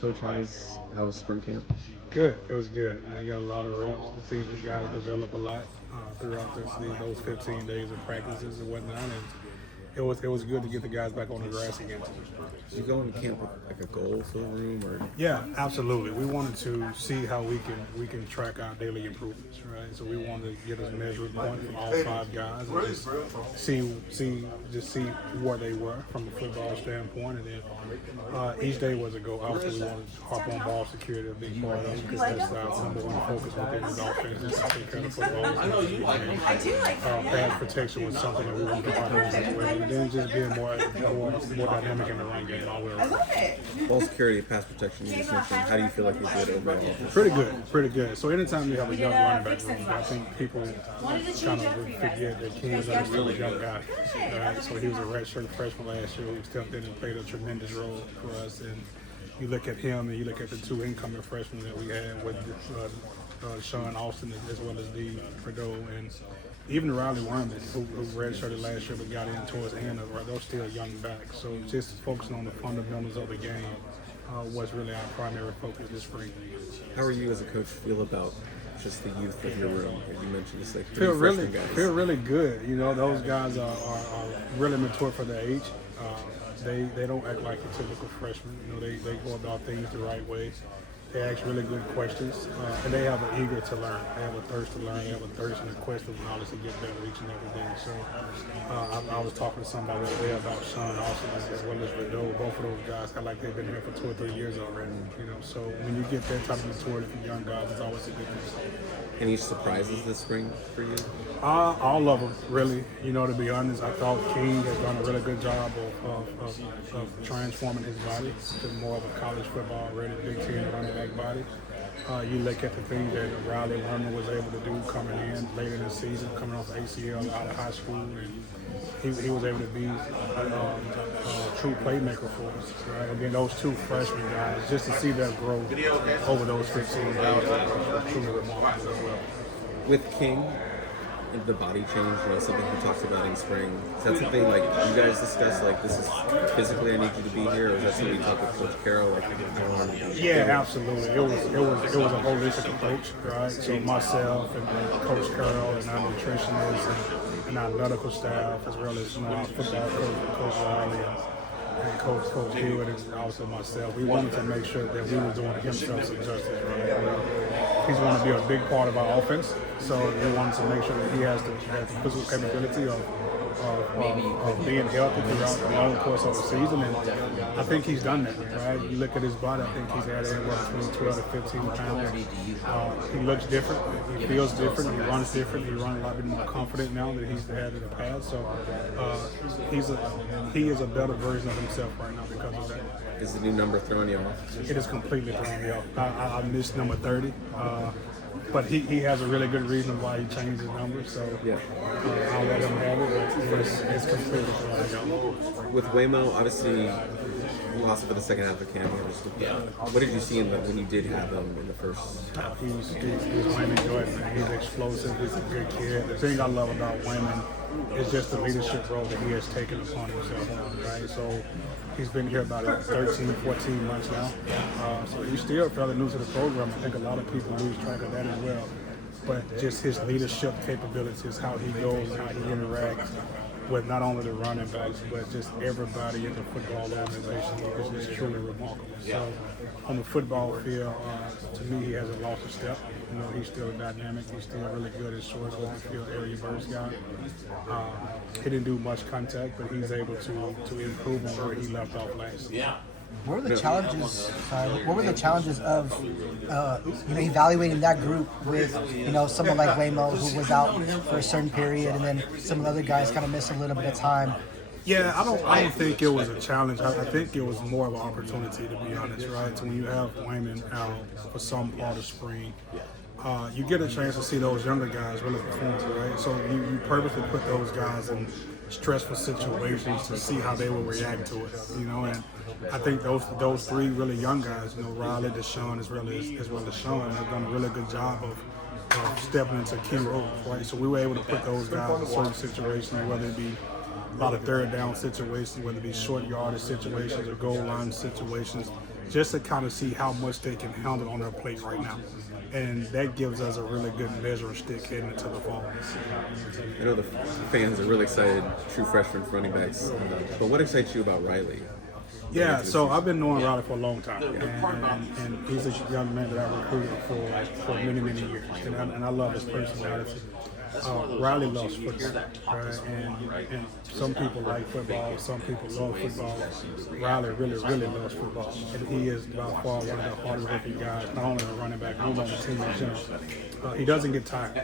Coach, how's spring camp? Good. It was good. You got a lot of reps. The season guys develop a lot throughout those 15 days of practices and whatnot. And it was good to get the guys back on the grass again. Did you go into camp with like a goal for the room, or Yeah, absolutely. We wanted to see how we can track our daily improvements, right? So we wanted to get a measuring point from all 5 guys and just see where they were from a football standpoint, and then each day was a goal. Obviously, we wanted to harp on ball security, a big part of it, because that's our number one focus within this offense. Is to take care of football. Pass protection was something that we wanted to harp on as well, and then just being more dynamic in the run game all the way around. ball security, pass protection? You just mentioned. How do you feel like you did overall? Pretty good, pretty good. So anytime you have a young running back room, I think people kind of forget that King's still a young guy. Right? So he was a redshirt freshman last year who stepped in and played a tremendous role for us. And you look at him and you look at the 2 incoming freshmen that we had with Sean Austin as well as D. Prideaux, and even Riley Werman, who redshirted last year but got in towards the end of it, they're still young backs. So just focusing on the fundamentals of the game was really our primary focus this spring. How are you as a coach feel about just the youth of your room? As you mentioned, it's like 3 Feel freshman guys. really good. You know, those guys are really mature for their age. They don't act like a typical freshman. You know, they go about things the right way. They ask really good questions, and they have an eager to learn. They have a thirst to learn. They have a thirst and a quest of knowledge to get better each and every day. So I was talking to somebody today about Sean Austin as well as Prideaux. Both of those guys feel like they've been here for 2 or 3 years already. You know, so when you get that type of maturity from young guys, it's always a good thing. Any surprises this spring for you? All of them, really. You know, to be honest, I thought King has done a really good job of transforming his body to more of a college football ready Big Ten running back body. You look at the things that Riley Werman was able to do coming in later in the season, coming off ACL out of high school, and he was able to be a true playmaker for us. Right? And then those 2 freshman guys, just to see their growth over those 15 days was truly remarkable as well. With King, and the body change, something he talked about in spring. Is that something like you guys discussed? Like, this is physically I need you to be here, or is that something you talked with Coach Carroll? Yeah, absolutely. It was a holistic approach, right? So myself and Coach Carroll and our nutritionists and our medical staff, as well as our football coach, Coach Riley, and Coach Hewitt, and also myself, we wanted to make sure that we were doing himself some justice, right? He's going to be a big part of our offense, so we wanted to make sure that he has the physical capability of being healthy throughout the long course of the season, and I think he's done that, right? You look at his body, I think he's added anywhere between 12 to 15 pounds. He looks different, he feels different, he runs different, he runs a lot more confident now than he's had in the past, so he is a better version of himself right now because of that. Is the new number throwing you off? It is completely throwing me off. I missed number 30. But he has a really good reason why he changed his number, so I'll let him have it, but it's completely fine. With Waymo, obviously, you lost it for the second half of camp. What did you see when you did have him in the first? He's Wayman Jordan, man. He's explosive, he's a good kid. The thing I love about Wayman is just the leadership role that he has taken upon himself now, right? So he's been here about 13, 14 months now. So he's still fairly new to the program. I think a lot of people lose track of that as well. But just his leadership capabilities, how he goes, how he interacts with not only the running backs, but just everybody in the football organization is just truly remarkable. So on the football field, to me, he hasn't lost a step. You know, he's still dynamic. He's still really good at short field area burst guy. He didn't do much contact, but he's able to improve on where he left off last year. What were the challenges? What were the challenges of evaluating that group with someone like Waymo who was out for a certain period, and then some of the other guys kind of missed a little bit of time? Yeah, I don't think it was a challenge. I think it was more of an opportunity, to be honest, right? So when you have Wayman out for some part of spring, you get a chance to see those younger guys really perform, right? So you purposely put those guys in stressful situations to see how they will react to it, and I think those 3 really young guys, Riley, Deshaun, as well as Sean, have done a really good job of stepping into key roles, right? So we were able to put those guys in certain situations, whether it be a lot of third down situations, whether it be short yardage situations or goal line situations, just to kind of see how much they can handle on their plate right now. And that gives us a really good measuring stick heading into the fall. I know the fans are really excited, true freshmen running backs. But what excites you about Riley? Yeah, so I've been knowing Riley for a long time, and he's a young man that I recruited for many, many years, and I love his personality. Riley loves football, right? And some people like football, some people love football. Riley really, really loves football, and he is by far one of the hardest working guys, not only the running back, but on the team in general. He doesn't get tired.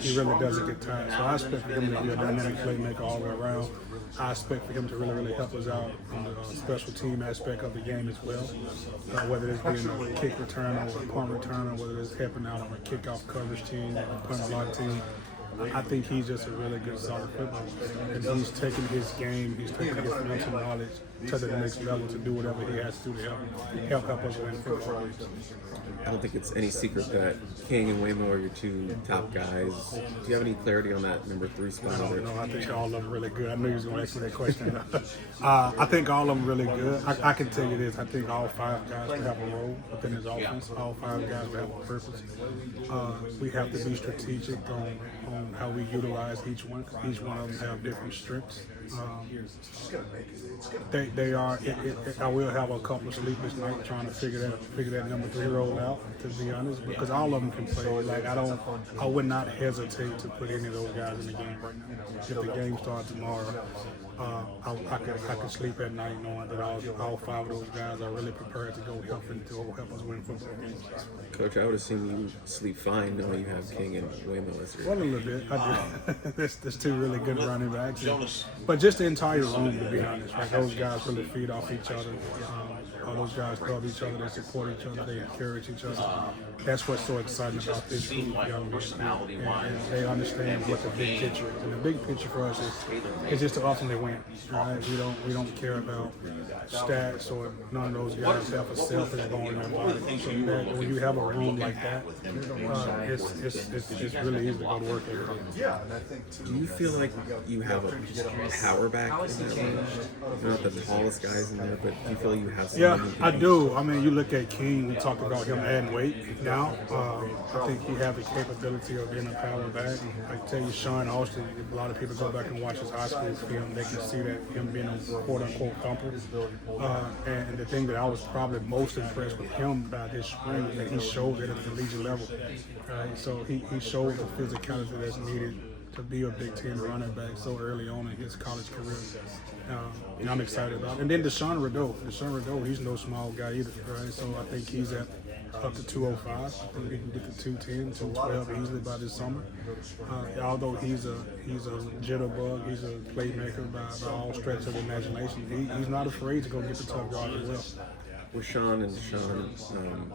He really doesn't get tired. So I expect him to be a dynamic playmaker all the way around. I expect for him to really, really help us out on the special team aspect of the game as well. Whether it's being a kick returner or a punt returner, whether it's helping out on a kickoff coverage team or a punt block team. I think he's just a really good solid football player. And he's taking his game, he's taking his mental knowledge to the next level to do whatever he has to do to help us win football games. I don't think it's any secret that King and Waymo are your two top guys. Do you have any clarity on that number 3 spot? No, I think all of them really good. I knew you was going to ask me that question. I think all of them really good. I can tell you this. I think all 5 guys will have a role within his offense. All 5 guys will have a purpose. We have to be strategic on how we utilize each one. Each one of them have different strengths. They are. I will have a couple of sleepless nights trying to figure that number 3 role out. To be honest, because all of them can play. Like I would not hesitate to put any of those guys in the game right now. If the game starts tomorrow, I could sleep at night knowing that all 5 of those guys are really prepared to go help us win football games. Coach, I would assume you sleep fine knowing you have King and Waymo as your. Well, a little bit. I do. There's 2 really good running backs, but just the entire room, to be honest. Right? Those guys really feed off each other. All those guys love each other, they support each other, they encourage each other. That's what's so exciting about this group of young men. And they understand what the big picture is. And the big picture for us is just to ultimately win. Right? We don't care about stats or none of those guys have a selfish bone in their body. So that when you have a room like that, it's really easy to go to work every day. Do you feel like you have a power back in that room? You're not the tallest guys in there, but do you feel like you have some? Yeah, I do. I mean, you look at King, we talked about him adding weight now. I think he has the capability of being a power back. I tell you, Sean Austin, if a lot of people go back and watch his high school film, they can see that him being a quote-unquote thumper. And the thing that I was probably most impressed with him about his spring is that he showed it at the collegiate level. Right? So he showed the physicality that's needed to be a Big Ten running back so early on in his college career. And I'm excited about it. And then Deshaun Rideau, he's no small guy either, right? So I think he's at up to 205. I think he can get to 210, 212 easily by this summer. Although he's a jitterbug, he's a playmaker by all stretch of the imagination. He's not afraid to go get the tough yard as well. With Sean and Deshaun,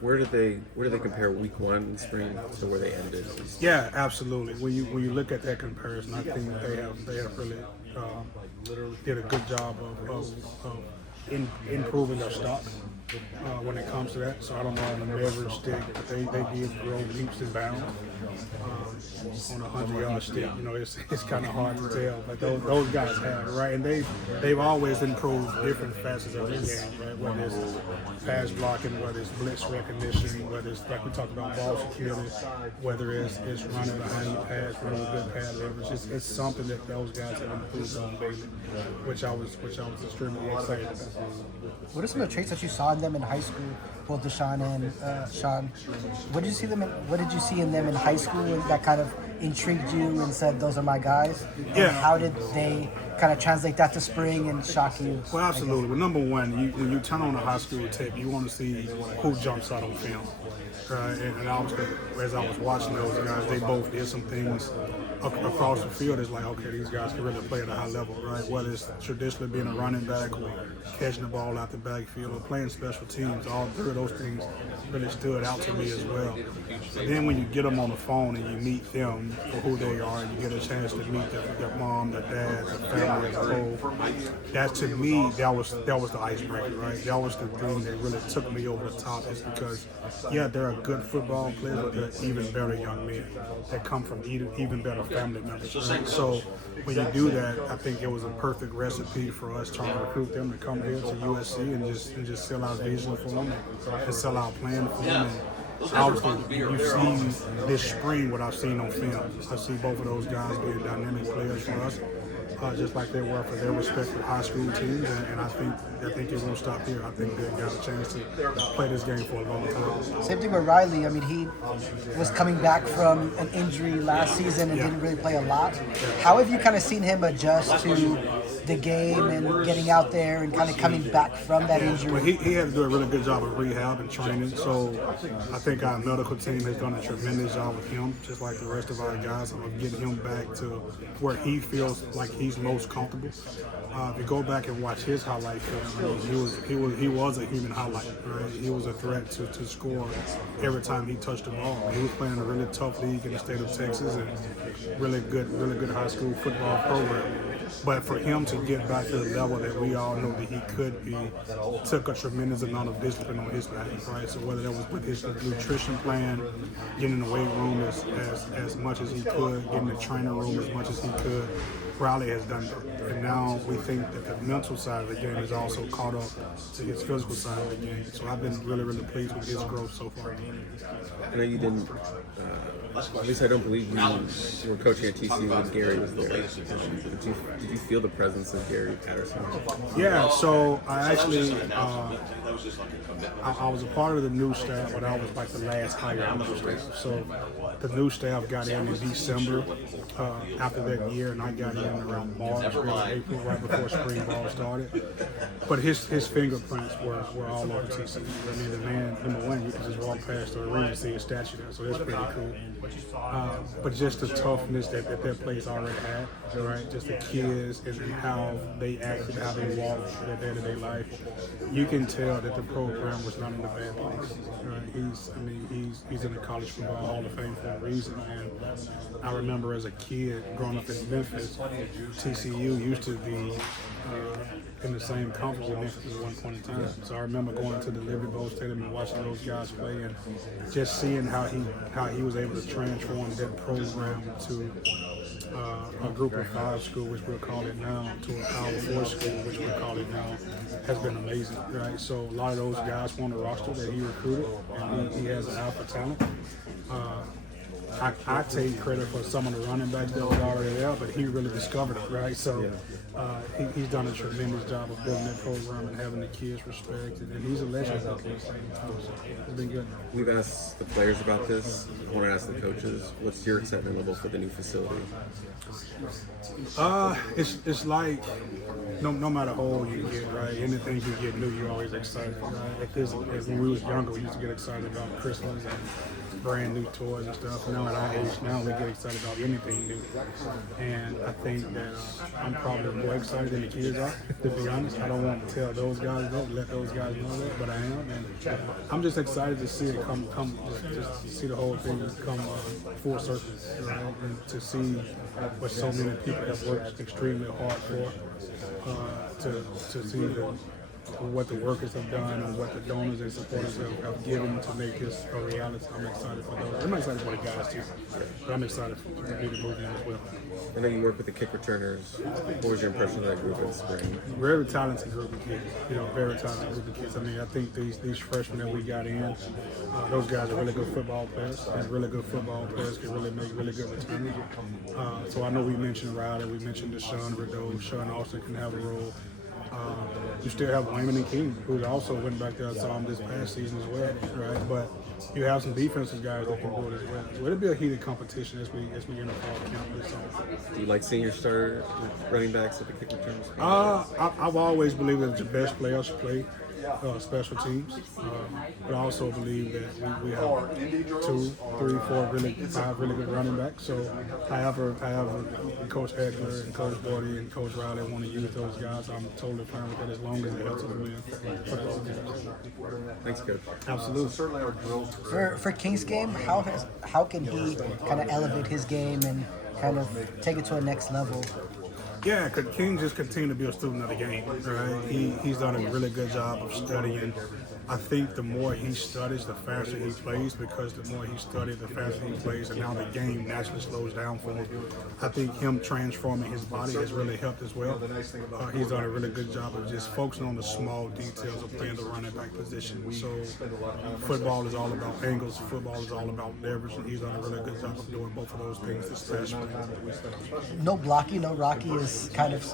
where did they compare week 1 in spring to where they ended? Yeah, absolutely. When you look at that comparison, I think they have really did a good job of improving their stock when it comes to that. So I don't know on the measuring stick, but they did grow leaps and bounds on a 100-yard stick. You know, it's kind of hard to tell, but those guys have, right? And they've always improved different facets of their game, right? Whether it's pass blocking, whether it's blitz recognition, whether it's like we talked about ball security, whether it's running behind you pass, running good pass leverage. It's something that those guys have improved on daily, which I was extremely excited about. What are some of the traits that you saw in them in high school, both Deshaun and Sean? What did you see in them in high school that kind of intrigued you and said, those are my guys? Yeah. And how did they kind of translate that to spring and shock you? Well, absolutely. Well, number one, when you turn on a high school tape, you want to see who jumps out on film. And as I was watching those guys, they both did some things across the field. It's like, okay, these guys can really play at a high level, right? Whether it's traditionally being a running back or catching the ball out the backfield or playing special teams, all 3 of those things really stood out to me as well. But then when you get them on the phone and you meet them for who they are, and you get a chance to meet their mom, their dad, their family as a whole, that to me, that was the icebreaker, right? That was the thing that really took me over the top, is because, yeah, they're a good football players, but they're even better young men that come from even better family members. Right? So when you do that, I think it was a perfect recipe for us trying to recruit them to come here to USC and just sell our vision for them and sell our plan for them. And obviously, you've seen this spring what I've seen on film. I see both of those guys being dynamic players for us. Just like they were for their respective high school teams, and I think it won't stop here. I think they've got a chance to play this game for a long time. Same thing with Riley. I mean, he was coming back from an injury last season and didn't really play a lot. How have you kind of seen him adjust to the game and getting out there and kind of coming back from that injury? Well, he had to do a really good job of rehab and training, so I think our medical team has done a tremendous job with him, just like the rest of our guys, of getting him back to where he feels like he's most comfortable. If you go back and watch his highlight film, he was a human highlight. Right? He was a threat to score every time he touched the ball. He was playing in a really tough league in the state of Texas and really good high school football program. But for him to get back to the level that we all know that he could be, took a tremendous amount of discipline on his back, right? So whether that was with his nutrition plan, getting in the weight room as much as he could, getting in the training room as much as he could, Riley has done that. And now we think that the mental side of the game is also caught up to his physical side of the game. So I've been really pleased with his growth so far. I know you didn't, at least I don't believe you were coaching at TCU when Gary was there. Did you feel the presence of Gary Patterson? Yeah, so I actually, I was a part of the new staff, but I was like the last hire on the staff. So the new staff got in December after that year, and I got in around March, April, right before spring ball started. But his fingerprints were all over TCU. I mean, the man, number one, you can just walk past the arena and see his statue there, so that's pretty cool. But just the toughness that place already had, right? Just the kids and how they acted, how they walked, their day-to-day life. You can tell that the program was not in a bad place. Right? He's in the College Football Hall of Fame for a reason. And I remember as a kid growing up in Memphis, TCU used to be in the same conference in Memphis at one point in time. So I remember going to the Liberty Bowl Stadium and watching those guys play, and just seeing how he was able to transform that program to a Group of 5 school, which we'll call it now, to a Power 4 school, which we'll call it now, has been amazing, right? So a lot of those guys on the roster that he recruited, and he has an alpha talent. I take credit for some of the running backs that was already there, but he really discovered it, right? So he's done a tremendous job of building that program and having the kids respect, and he's a legend at the same time. So it's been good. We've asked the players about this. I want to ask the coaches, what's your excitement level for the new facility? It's like no matter how old you get, right? Anything you get new, you're always excited, right? When we was younger, we used to get excited about Christmas and brand new toys and stuff. Now at our age, now we get excited about anything new. And I think that I'm probably more excited than the kids are, to be honest. I don't want to tell those guys that, let those guys know that, but I am. And I'm just excited to see it just to see the whole thing come full circle, right? And to see what so many people have worked extremely hard for, to see what the workers have done and what the donors and supporters have given to make this a reality. I'm excited for those. I'm excited for the guys too, but I'm excited for the movement as well. I know you work with the kick returners. What was your impression of that group in spring? Very talented group of kids. Very talented group of kids. I mean, I think these freshmen that we got in, those guys are really good football players, and really good football players can really make really good returners. So I know we mentioned Riley, we mentioned Deshaun Rideau, Sean Austin can have a role. You still have Wayman and King, who also went back there and saw him this past season as well, right? But you have some defensive guys that can do it as well. So it'll be a heated competition as we enter fall camp this summer. Do you like seeing your starter running backs at the kick returners? I've always believed that the best players play special teams, but I also believe that we have 2, 3, 4, 5 really good running backs. So however Coach Eckler and Coach Bodie and Coach Riley want to use those guys, I'm totally fine with that as long as it helps us win football games. Thanks, Coach. Absolutely. For King's game, how can he kind of elevate his game and kind of take it to a next level? Yeah, could King just continue to be a student of the game, right? He's done a really good job of studying I think the more he studies, the faster he plays, because the more he studies, the faster he plays, and now the game naturally slows down for him. I think him transforming his body has really helped as well. He's done a really good job of just focusing on the small details of playing the running back position. So football is all about angles, football is all about leverage, and he's done a really good job of doing both of those things this past spring. No blocky, no Rocky is kind of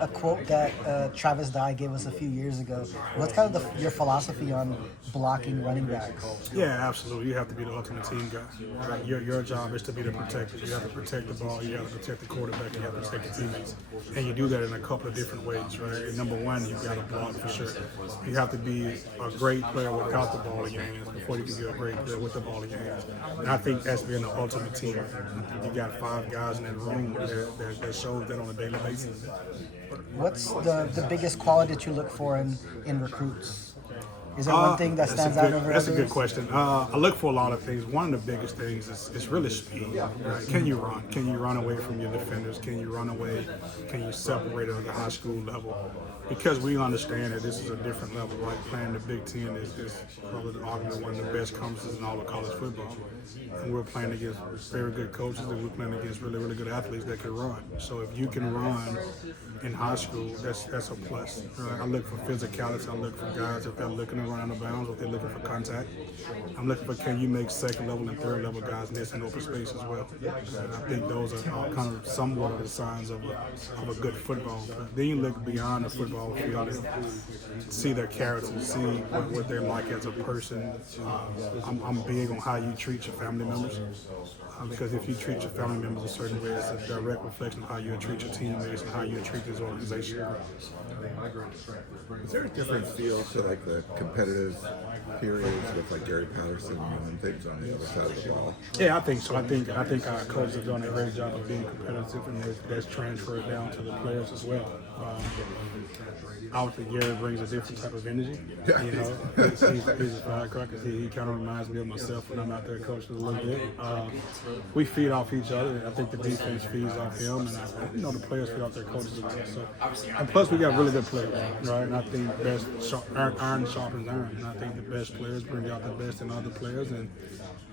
a quote that Travis Dye gave us a few years ago. What's kind of your philosophy on blocking running backs? Yeah, absolutely. You have to be the ultimate team guy. Right? Your job is to be the protector. You have to protect the ball. You have to protect the quarterback. You have to protect your teammates. And you do that in a couple of different ways, right? And number one, you've got to block for sure. You have to be a great player without the ball in your hands before you can be a great player with the ball in your hands. And I think that's being the ultimate team. You got 5 guys in that room that shows that on a daily basis. What's the biggest quality that you look for in recruits? Is there one thing that stands out over That's others? a good question. I look for a lot of things. One of the biggest things is really speed. Right? Can you run? Can you run away from your defenders? Can you run away? Can you separate at the high school level? Because we understand that this is a different level, right? Playing the Big Ten is probably arguably one of the best conferences in all of college football. And we're playing against very good coaches, and we're playing against really, really good athletes that can run. So if you can run in high school, that's a plus. Right? I look for physicality. I look for guys if they're looking to run out of bounds, if they're looking for contact. I'm looking for can you make second level and third level guys miss in open space as well. And I think those are kind of somewhat of the signs of a good football. But then you look beyond the football field and see their character, see what they're like as a person. I'm big on how you treat your family members. Because if you treat your family members a certain way, it's a direct reflection of how you treat your teammates and how you treat this organization. Is there a different feel to like the competitive periods with like Gary Patterson and things on the other side of the ball? Yeah, I think so. I think our coaches have done a great job of being competitive, and that's transferred down to the players as well. Obviously, Gary brings a different type of energy. You know, he's a firecracker. He kind of reminds me of myself when I'm out there coaching a little bit. We feed off each other. I think the defense feeds off him, and the players feed off their coaches as well. So, and plus, we got really good players, right? And I think the best iron sharpens iron. And I think the best players bring out the best in other players, and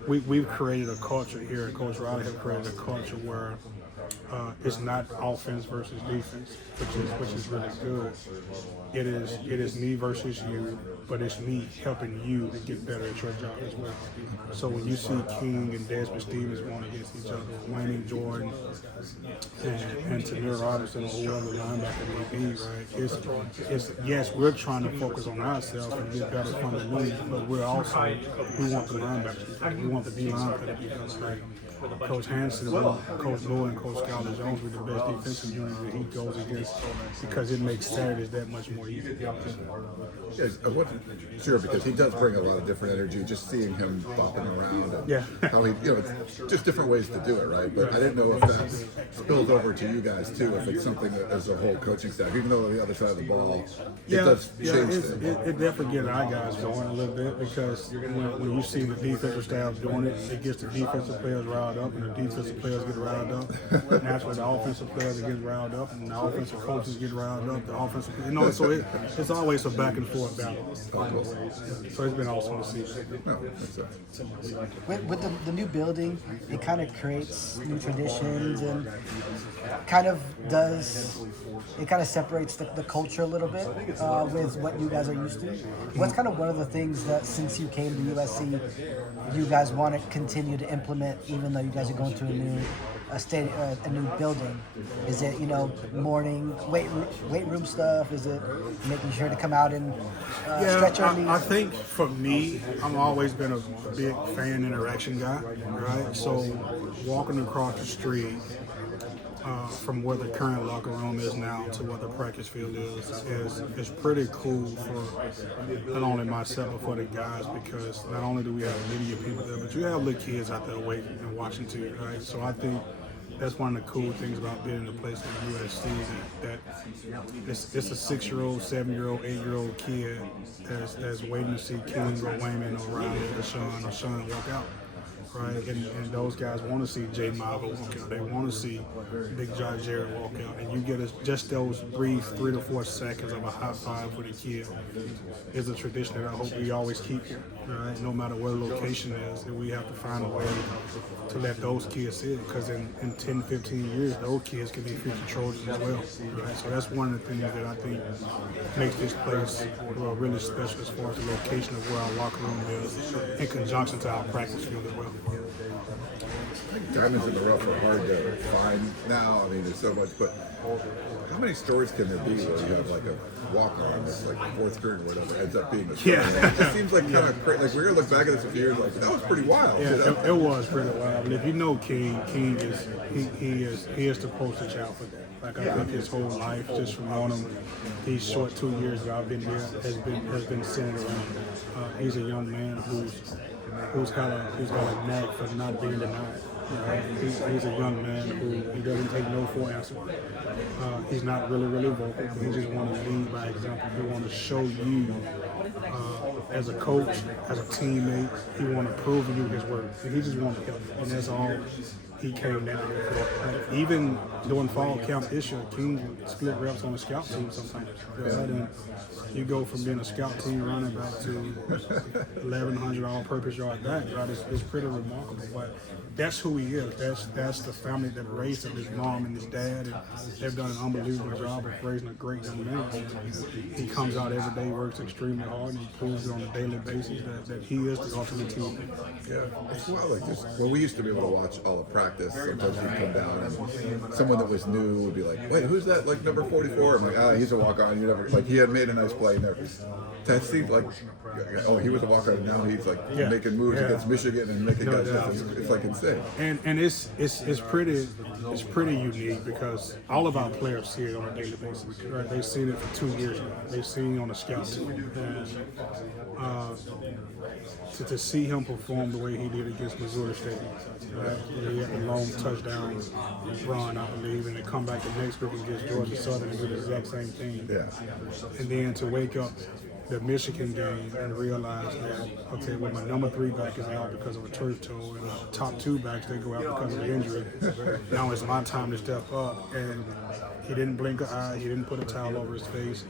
we've created a culture here. Coach Riley have created a culture where it's not offense versus defense, which is really good. It is me versus you, but it's me helping you to get better at your job as well. So when you see King and Desmond Stevens going against each other, Wayne and Jordan and Tamir Robinson or whoever linebacker may be, right? It's yes, we're trying to focus on ourselves and get better from the league, but we want the linebackers, we want the D-line to be better, right? Coach Hansen, Coach Moore, and Coach Skyler Jones were the best defensive unit that he goes against because it makes Saturdays that much more easy. Yeah, I wasn't sure because he does bring a lot of different energy. Just seeing him bopping around and how he, it's just different ways to do it, right? But I didn't know if that spilled over to you guys too, if it's something that as a whole coaching staff, even though on the other side of the ball, it does change things. It definitely gets our guys going a little bit because when you see the defensive staff doing it, it gets the defensive players riled up, and the defensive players get riled up. Naturally, the offensive players get riled up, and the offensive coaches get riled up. The offensive, so it's always a back and forth battle. So it's been awesome to see. With the new building, it kind of creates new traditions and kind of separates the culture a little bit with what you guys are used to. What's kind of one of the things that since you came to USC, you guys want to continue to implement, even though you guys are going to a new building? Is it morning weight room stuff? Is it making sure to come out and stretch your knees? I think for me, I've always been a big fan interaction guy, right? So walking across the street from where the current locker room is now to where the practice field is pretty cool for not only myself but for the guys, because not only do we have media people there, but you have little kids out there waiting and watching too, right? So I think that's one of the cool things about being in a place like USC, that it's a 6-year-old, 7-year-old, 8-year-old kid that's waiting to see King or Wayman or Riley or Sean walk out. right? And those guys want to see Jay Mava walk out. They want to see Big John Jarrett walk out. And you get just those brief 3 to 4 seconds of a high five for the kid is a tradition that I hope we always keep here, right? No matter where the location is, and we have to find a way to let those kids see it, because in 10, 15 years, those kids can be future Trojans as well, right? So that's one of the things that I think makes this place really special as far as the location of where our locker room is, in conjunction to our practice field as well. Diamonds in the rough are hard to find now. I mean, there's so much, but how many stories can there be where you have like a walk-on that's like fourth string or whatever ends up being a star? It just seems like kind of crazy. Like we're gonna look back at this a few years like that was pretty wild. Yeah, you know? it was pretty wild. But if you know King is he is the poster child for that. Like I think his whole life, just from knowing him, these short 2 years that I've been here, has been centered around. He's a young man who's got a knack for not being denied. He's a young man who he doesn't take no for an answer. He's not really vocal. He just wants to lead by example. He wants to show you, as a coach, as a teammate, he wants to prove to you his worth. And he just wants to help. And that's all he came down here for. Like, even during fall camp this year, King would split reps on the scout team sometimes. Right? And you go from being a scout team running back to 1,100 all-purpose yard back. Right? It's pretty remarkable. But that's who he is. That's the family that raised him. His mom and his dad, and they've done an unbelievable job of raising a great young man. He comes out every day, works extremely hard, and he proves it on a daily basis that he is the ultimate teammate. Yeah, it's wild. Like this, well, we used to be able to watch all the practice. Sometimes he'd come down, and someone that was new would be like, "Wait, who's that? Like number 44?" I'm like, he's a walk-on. You never like he had made a nice play. Never. That seemed like, oh, he was a walk-on, and now he's like making moves against Michigan and making guys. It's like insane. And it's pretty unique because all of our players see it on a daily basis. Right? They've seen it for 2 years now. They've seen it on the scout team. And to see him perform the way he did against Missouri State, right? He had a long touchdown run, I believe, and to come back the next week against Georgia Southern and do the exact same thing. Yeah. And then to wake up the Michigan game and realize that, okay, well, my number 3 back is out because of a turf toe, and the top 2 backs, they go out because of an injury. Now it's my time to step up, and he didn't blink an eye, he didn't put a towel over his face.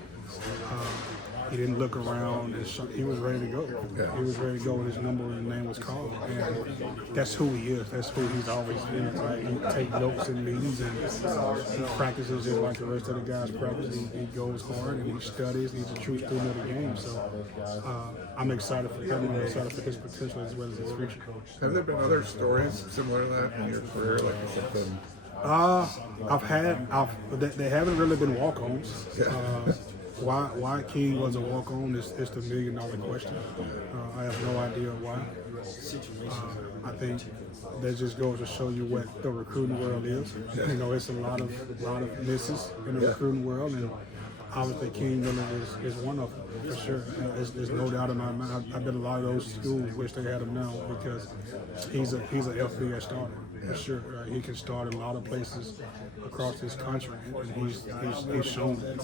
He didn't look around. He was ready to go. Yeah. He was ready to go when his number and name was called. And that's who he is. That's who he's always been. Right? He takes notes in meetings and he practices just like the rest of the guys practice. He goes hard and he studies. He's a true student of the game. So I'm excited for him. I'm excited for his potential as well as his future. Have there been other stories similar to that in your career, like something? They haven't really been walk-ons. Why King was a walk-on is the $1 million question. I have no idea why. I think that just goes to show you what the recruiting world is. You know, it's a lot of misses in the recruiting world, and obviously King is one of them for sure. There's no doubt in my mind. I bet a lot of those schools wish they had him now because he's an FBS starter for sure. He can start in a lot of places across this country, and he's shown that.